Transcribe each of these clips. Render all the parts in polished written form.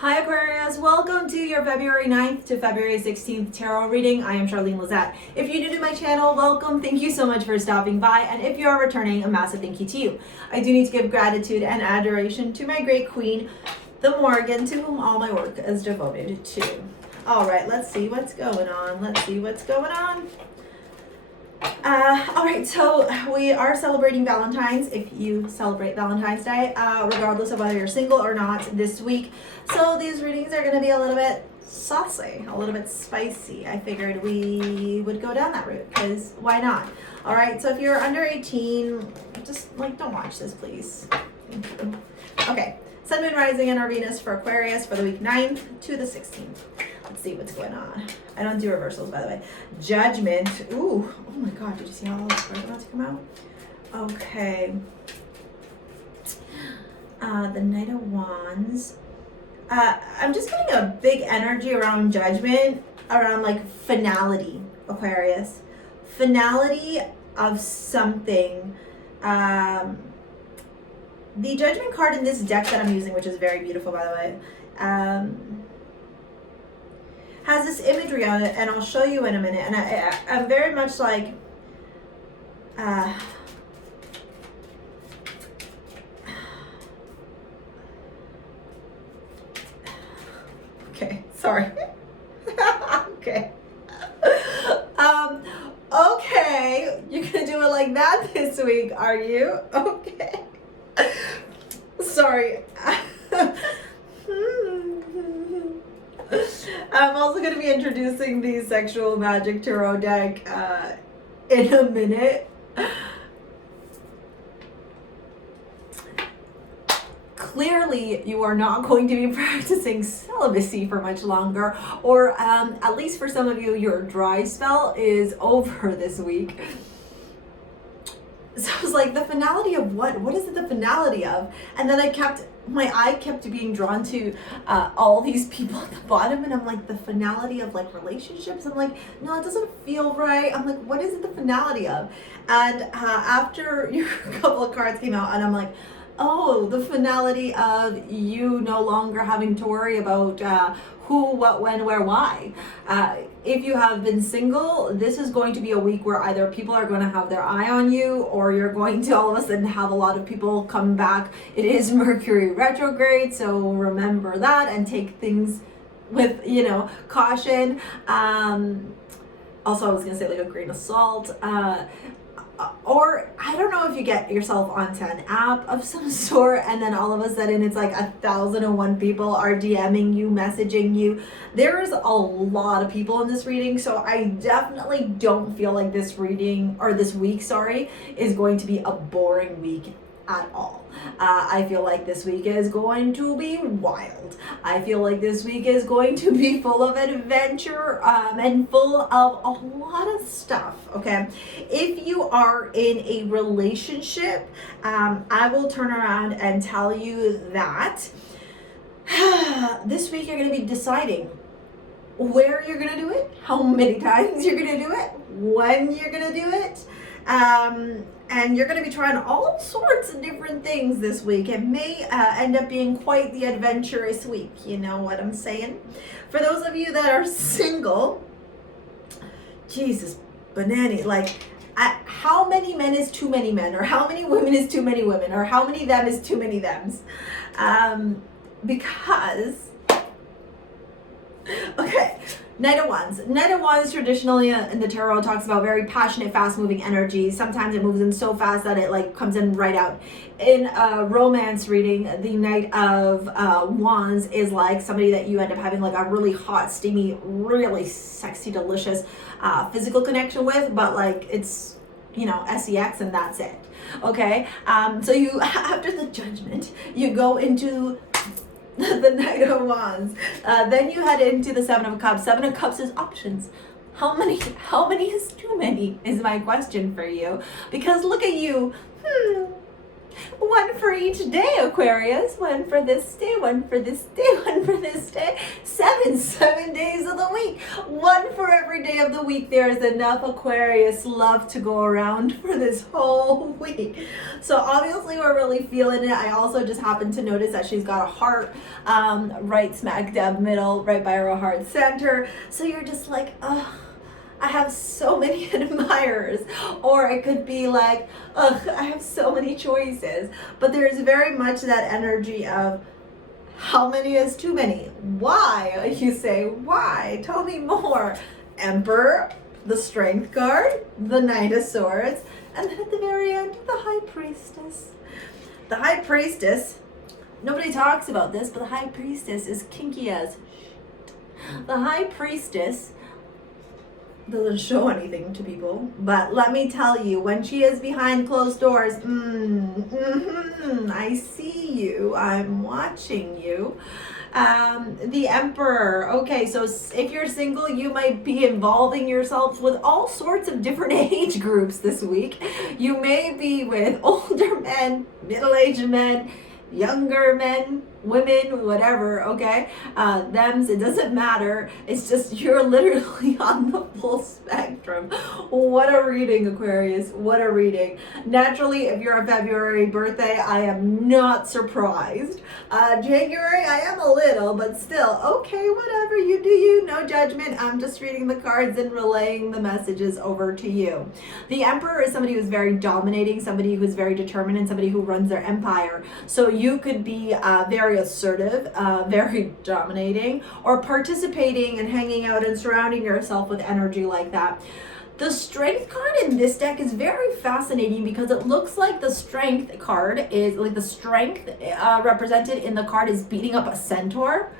Hi Aquarius, welcome to your February 9th to February 16th tarot reading. I am Charlene Lizette. If you're new to my channel, welcome. Thank you so much for stopping by. And if you are returning, a massive thank you to you. I do need to give gratitude and adoration to my great queen, the Morgan, to whom all my work is devoted to. All right, let's see what's going on. All right, so we are celebrating Valentine's, if you celebrate Valentine's Day, regardless of whether you're single or not this week. So these readings are going to be a little bit saucy, a little bit spicy. I figured we would go down that route, because why not? All right, so if you're under 18, just don't watch this, please. Thank you. Okay, Sun, Moon, Rising, and our Venus for Aquarius for the week 9th to the 16th. Let's see what's going on. I don't do reversals, by the way. Judgment. Ooh, oh my God, did you see all those cards about to come out? Okay. The Knight of Wands. I'm just getting a big energy around Judgment, around finality, Aquarius. Finality of something. The Judgment card in this deck that I'm using, which is very beautiful, by the way, has this imagery on it, and I'll show you in a minute. And I'm very much like, okay, sorry. Okay. Okay, you're gonna do it like that this week, are you? Okay. Sorry. I'm also going to be introducing the Sexual Magic Tarot deck in a minute. Clearly, you are not going to be practicing celibacy for much longer, or at least for some of you, your dry spell is over this week. So I was like, the finality of what? What is it the finality of? And then my eye kept being drawn to all these people at the bottom, and I'm like, the finality of relationships? I'm like, no, it doesn't feel right. I'm like, what is it the finality of? And after a couple of cards came out, and I'm like, oh, the finality of you no longer having to worry about who, what, when, where, why. If you have been single, this is going to be a week where either people are going to have their eye on you, or you're going to all of a sudden have a lot of people come back. It is Mercury retrograde, so remember that and take things with, caution. Also, I was going to say a grain of salt. Or I don't know if you get yourself onto an app of some sort, and then all of a sudden it's 1,001 people are DMing you, messaging you. There is a lot of people in this reading, so I definitely don't feel like this reading, or this week, sorry, is going to be a boring week at all. I feel like this week is going to be wild. I feel like this week is going to be full of adventure and full of a lot of stuff, okay? If you are in a relationship, I will turn around and tell you that this week you're going to be deciding where you're going to do it, how many times you're going to do it, when you're going to do it. And you're going to be trying all sorts of different things this week. It may end up being quite the adventurous week. You know what I'm saying? For those of you that are single, Jesus, banana, how many men is too many men? Or how many women is too many women? Or how many them is too many thems? Because, okay. Knight of Wands. Knight of Wands traditionally in the tarot talks about very passionate, fast-moving energy. Sometimes it moves in so fast that it comes in right out. In a romance reading, the Knight of Wands is like somebody that you end up having a really hot, steamy, really sexy, delicious physical connection with, but it's, sex and that's it. Okay? So you, after the Judgment, you go into the Knight of Wands. Then you head into the Seven of Cups. Seven of Cups is options. How many is too many is my question for you. Because look at you. One for each day, Aquarius. One for this day, one for this day, one for this day. 7 days of the week. One for every day of the week. There is enough Aquarius love to go around for this whole week. So obviously we're really feeling it. I also just happened to notice that she's got a heart right smack dab middle, right by her heart center. So you're just like, oh, I have so many admirers. Or it could be like, ugh, I have so many choices. But there's very much that energy of, how many is too many? Why? You say, why? Tell me more. Emperor, the Strength card, the Knight of Swords, and then at the very end, the High Priestess. The High Priestess, nobody talks about this, but the High Priestess is kinky as shit. The High Priestess doesn't show anything to people, but let me tell you, when she is behind closed doors, I see you, I'm watching you. The Emperor. Okay, so if you're single, you might be involving yourself with all sorts of different age groups this week. You may be with older men, middle-aged men, younger men, women, whatever, okay? It doesn't matter. It's just you're literally on the full spectrum. What a reading, Aquarius. What a reading. Naturally, if you're a February birthday, I am not surprised. January, I am a little, but still, okay, whatever, you do you, no judgment. I'm just reading the cards and relaying the messages over to you. The Emperor is somebody who's very dominating, somebody who's very determined, and somebody who runs their empire. So you could be very assertive, very dominating, or participating and hanging out and surrounding yourself with energy like that. The Strength card in this deck is very fascinating because it looks like the Strength card is like the strength represented in the card is beating up a centaur.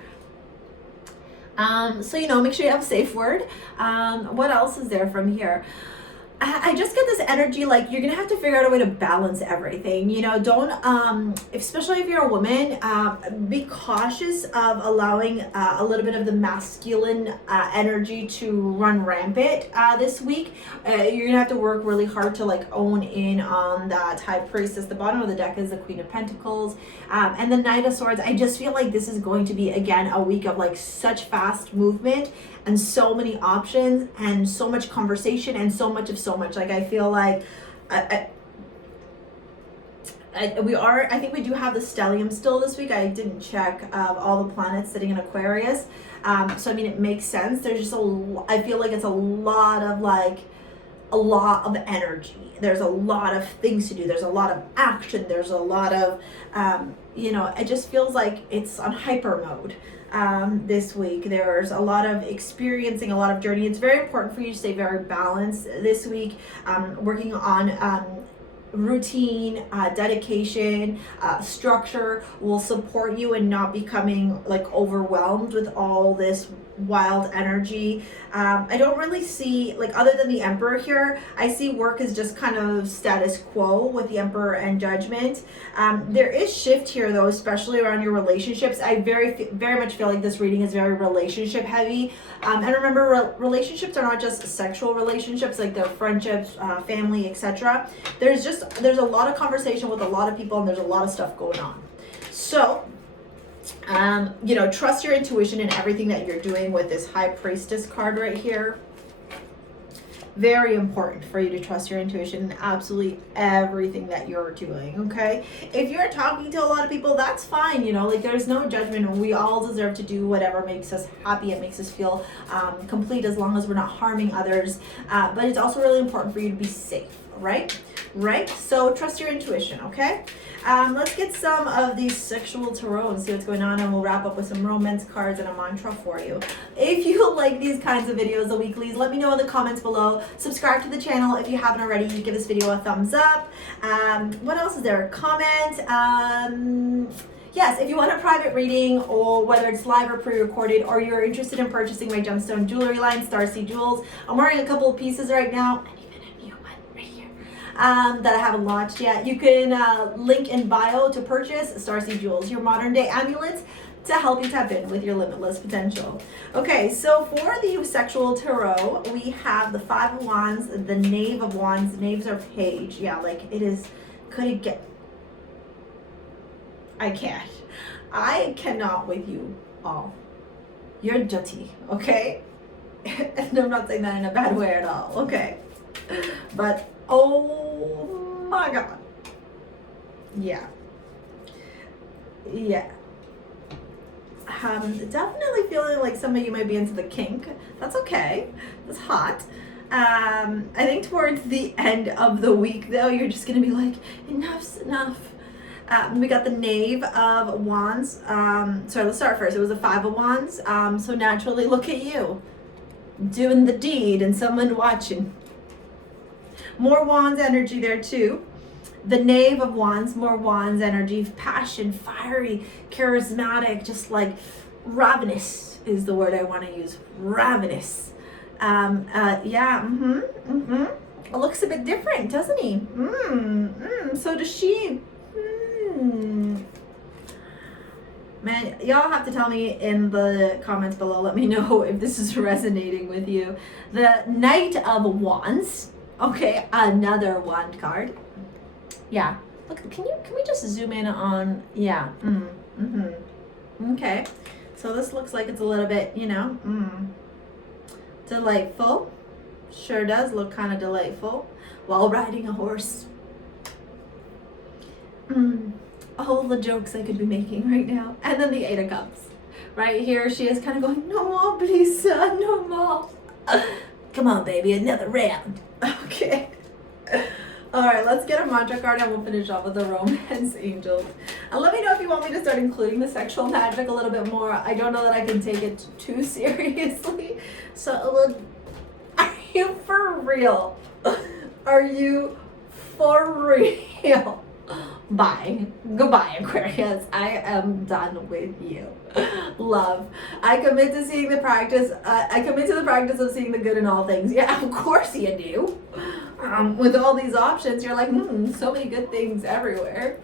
So, you know, make sure you have a safe word. What else is there from here? I just get this energy like you're gonna have to figure out a way to balance everything. You know, don't, especially if you're a woman, be cautious of allowing a little bit of the masculine energy to run rampant this week. You're gonna have to work really hard to like own in on that High Priestess. The bottom of the deck is the Queen of Pentacles and the Knight of Swords. I just feel like this is going to be, again, a week of like such fast movement and so many options and so much conversation and so much of so much. Like I feel like I think we do have the stellium still this week. I didn't check all the planets sitting in Aquarius. So I mean, it makes sense. There's just I feel like it's a lot of energy. There's a lot of things to do. There's a lot of action. There's a lot of, you know, it just feels like it's on hyper mode. This week there's a lot of experiencing, a lot of journey. It's very important for you to stay very balanced this week, working on routine, dedication, structure will support you in not becoming like overwhelmed with all this wild energy. I don't really see, like, other than the Emperor here, I see work as just kind of status quo with the Emperor and Judgment. There is shift here though, especially around your relationships. I very much feel like this reading is very relationship heavy. And remember, relationships are not just sexual relationships, like they're friendships, family, etc. There's a lot of conversation with a lot of people and there's a lot of stuff going on. So, you know, trust your intuition in everything that you're doing with this High Priestess card right here. Very important for you to trust your intuition in absolutely everything that you're doing, okay? If you're talking to a lot of people, that's fine, you know, like there's no judgment. We all deserve to do whatever makes us happy and makes us feel complete, as long as we're not harming others. But it's also really important for you to be safe, right? So trust your intuition, okay? Let's get some of these sexual tarot and see what's going on, and we'll wrap up with some romance cards and a mantra for you. If you like these kinds of videos, the weeklies, let me know in the comments below. Subscribe to the channel if you haven't already. Give this video a thumbs up. What else is there? Comment. Yes, if you want a private reading, or whether it's live or pre-recorded, or you're interested in purchasing my gemstone jewelry line, STARSEA Jewels. I'm wearing a couple of pieces right now. That I haven't launched yet. You can link in bio to purchase STARSEA Jewels, your modern day amulets to help you tap in with your limitless potential. Okay, so for the sexual tarot, we have the Five of Wands, the Knave of Wands. Knaves are page. Yeah, like it is, could it get, I can't. I cannot with you all. You're dirty, okay? And I'm not saying that in a bad way at all, okay? But, oh my God. Yeah. Yeah. Definitely feeling like some of you might be into the kink. That's okay. That's hot. I think towards the end of the week, though, you're just going to be like, enough's enough. We got the Knave of Wands. Sorry, let's start first. It was a Five of Wands. So naturally, look at you. Doing the deed and someone watching. More Wands energy there, too. The Knave of Wands, more Wands energy. Passion, fiery, charismatic, just like ravenous is the word I want to use. Ravenous. Yeah, It looks a bit different, doesn't he? So does she. Man, y'all have to tell me in the comments below. Let me know if this is resonating with you. The Knight of Wands. Okay, another wand card. Yeah. Look, can we just zoom in on, yeah. Okay. So this looks like it's a little bit, delightful. Sure does look kind of delightful while riding a horse. All the jokes I could be making right now. And then the Eight of Cups. Right here, she is kind of going, no more, please, son, no more. Come on, baby, another round. Okay. All right, let's get a mantra card and we'll finish off with the Romance Angels. And let me know if you want me to start including the sexual magic a little bit more. I don't know that I can take it too seriously. So, are you for real? Are you for real? Bye. Goodbye, Aquarius. I am done with you. Love. I commit to seeing the practice. I commit to the practice of seeing the good in all things. Yeah, of course you do. With all these options, you're like, so many good things everywhere.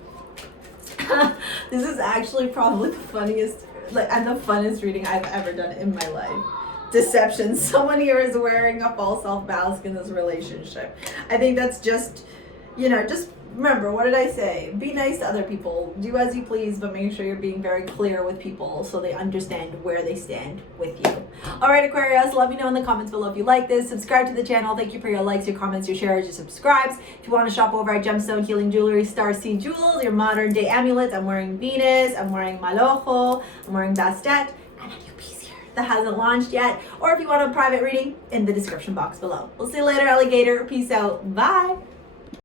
This is actually probably the funniest, and the funnest reading I've ever done in my life. Deception. Someone here is wearing a false self-mask in this relationship. I think that's just, just remember, what did I say? Be nice to other people. Do as you please, but make sure you're being very clear with people so they understand where they stand with you. All right, Aquarius, let me know in the comments below if you like this. Subscribe to the channel. Thank you for your likes, your comments, your shares, your subscribes. If you want to shop over at Gemstone Healing Jewelry, STARSEA Jewels, your modern day amulets. I'm wearing Venus. I'm wearing Malojo. I'm wearing Bastet. And a new piece here that hasn't launched yet. Or if you want a private reading, in the description box below. We'll see you later, alligator. Peace out. Bye.